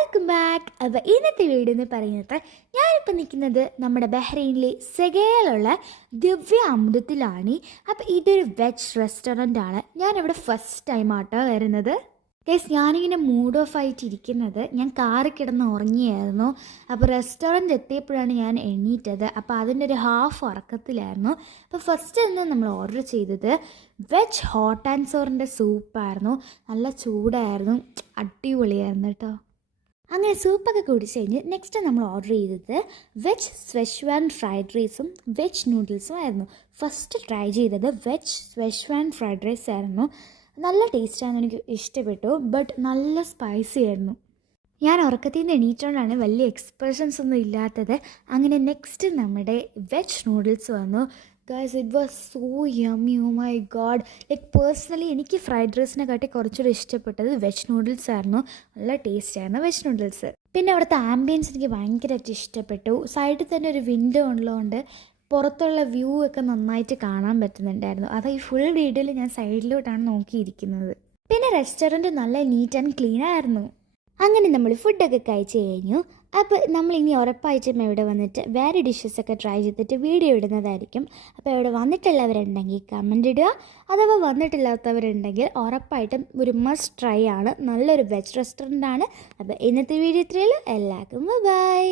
Welcome back. അപ്പോൾ ഇന്നത്തെ video എന്ന് പറയുന്നത് ഞാനിപ്പോൾ നിൽക്കുന്നത് നമ്മുടെ ബഹ്റൈനിലെ സെഗയിലുള്ള ദിവ്യ അമൃതത്തിലാണ്. അപ്പോൾ ഇതൊരു വെജ് റെസ്റ്റോറൻ്റ് ആണ്. ഞാനിവിടെ ഫസ്റ്റ് ടൈം ആട്ടോ വരുന്നത്. ഗൈസ്, ഞാനിങ്ങനെ മൂഡ് ഓഫ് ആയിട്ട് ഇരിക്കുന്നത്. ഞാൻ കാറിൽ കിടന്ന് ഉറങ്ങിയായിരുന്നു. അപ്പോൾ റെസ്റ്റോറൻറ്റ് എത്തിയപ്പോഴാണ് ഞാൻ എണീറ്റത്. അപ്പോൾ അതിൻ്റെ ഒരു ഹാഫ് ഉറക്കത്തിലായിരുന്നു. അപ്പോൾ ഫസ്റ്റ് തന്നെ നമ്മൾ ഓർഡർ ചെയ്തത് വെജ് ഹോട്ട് ആൻഡ് സോറിൻ്റെ സൂപ്പായിരുന്നു. നല്ല ചൂടായിരുന്നു, അടിപൊളിയായിരുന്നു കേട്ടോ. അങ്ങനെ സൂപ്പൊക്കെ കുടിച്ച് കഴിഞ്ഞ് നെക്സ്റ്റ് നമ്മൾ ഓർഡർ ചെയ്തത് വെജ് സ്വെഷ്വാൻ ഫ്രൈഡ് റൈസും വെജ് നൂഡിൽസും ആയിരുന്നു. ഫസ്റ്റ് ട്രൈ ചെയ്തത് വെജ് സ്വെഷ്വാൻ ഫ്രൈഡ് റൈസ് ആയിരുന്നു. നല്ല ടേസ്റ്റായിരുന്നു, എനിക്ക് ഇഷ്ടപ്പെട്ടു. ബട്ട് നല്ല സ്പൈസി ആയിരുന്നു. ഞാൻ ഉറക്കത്തിൽ നിന്ന് എണീറ്റുകൊണ്ടാണ് വലിയ എക്സ്പ്രഷൻസ് ഒന്നും ഇല്ലാത്തത്. അങ്ങനെ നെക്സ്റ്റ് നമ്മുടെ വെജ് നൂഡിൽസ് വന്നു. Guys, it was so yummy. Oh my god. Like personally എനിക്ക് ഫ്രൈഡ് റൈസിനെ കാട്ടി കുറച്ചുകൂടി ഇഷ്ടപ്പെട്ടത് വെജ് നൂഡിൽസ് ആയിരുന്നു. നല്ല ടേസ്റ്റ് ആയിരുന്നു വെജ് നൂഡിൽസ്. പിന്നെ അവിടുത്തെ ആംബിയൻസ് എനിക്ക് ഭയങ്കരമായിട്ട് ഇഷ്ടപ്പെട്ടു. സൈഡിൽ തന്നെ ഒരു വിൻഡോ ഉള്ളതുകൊണ്ട് പുറത്തുള്ള വ്യൂ ഒക്കെ നന്നായിട്ട് കാണാൻ പറ്റുന്നുണ്ടായിരുന്നു. അത് ഈ ഫുൾ വീഡിയോയിൽ ഞാൻ സൈഡിലോട്ടാണ് നോക്കിയിരിക്കുന്നത്. പിന്നെ റെസ്റ്റോറൻറ്റ് നല്ല നീറ്റ് ആൻഡ് ക്ലീൻ ആയിരുന്നു. അങ്ങനെ നമ്മൾ ഫുഡൊക്കെ കഴിച്ച് കഴിഞ്ഞു. അപ്പോൾ നമ്മളിനി ഉറപ്പായിട്ടും ഇവിടെ വന്നിട്ട് വേറെ ഡിഷസൊക്കെ ട്രൈ ചെയ്തിട്ട് വീഡിയോ ഇടുന്നതായിരിക്കും. അപ്പോൾ ഇവിടെ വന്നിട്ടുള്ളവരുണ്ടെങ്കിൽ കമൻ്റ് ഇടുക. അഥവാ വന്നിട്ടില്ലാത്തവരുണ്ടെങ്കിൽ ഉറപ്പായിട്ടും ഒരു മസ്റ്റ് ട്രൈ ആണ്. നല്ലൊരു വെജ് റെസ്റ്റോറൻ്റ് ആണ്. അപ്പോൾ ഇന്നത്തെ വീഡിയോ ഇത്രയുള്ളൂ. എല്ലാവർക്കും ബൈ.